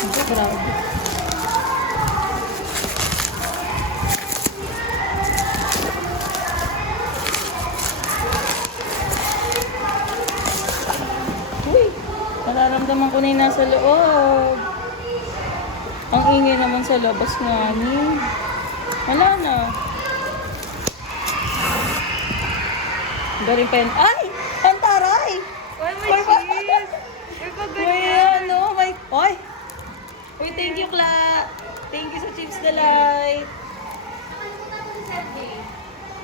Grabe. Uy, nararamdaman ko na yung nasa loob. Ang ingay naman sa labas nga ni. Wala na. Galing pen. Ay! Pantaray! Uy, may cheese! Uy, pag ganyan. May ano, may... Oy! Uy, thank you, Kla! Thank you sa Chips Delight!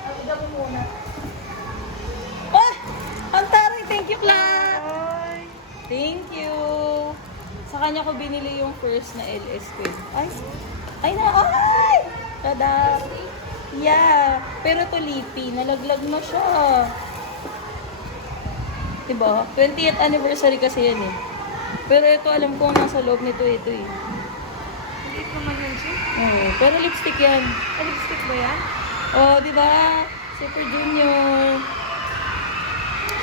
Agda mo muna. Ay! Pantaray! Thank you, Kla! Ay. Thank you! Sa kanya ko binili yung first na LS ko. Ay! Ay na! Ay! Tada! Yeah! Pero to lipi. Nalaglag na siya. Diba? 20th anniversary kasi yan eh. Pero ito alam ko nasa loob nito ito eh. Maliit naman yun siya. Oo, pero lipstick yan. Ah, lipstick ba yan? Oh, di ba? Super Junior.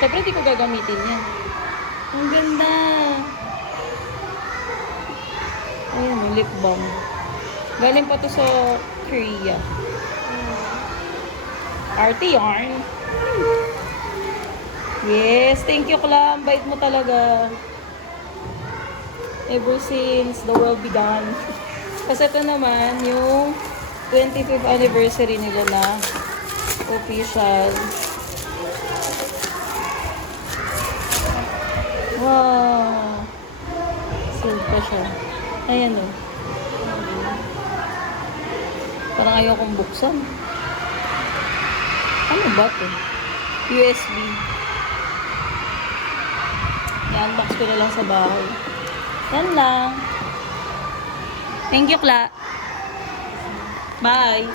Siyempre hindi ko gagamitin yan. Ang ganda. Ayun, yung lip balm. Galing pa to sa Korea. Arty yarn. Yes, thank you, Kla. Ang bait mo talaga. Ever since the world began. Kasi ito naman, yung 25th anniversary nila na official. Wow! Sealed pa siya. Ayan o. Parang ayaw kong buksan. Ano ba ito? USB. I-unbox ko na lang sa bahay. Yan lang. Thank you, Kla. Bye.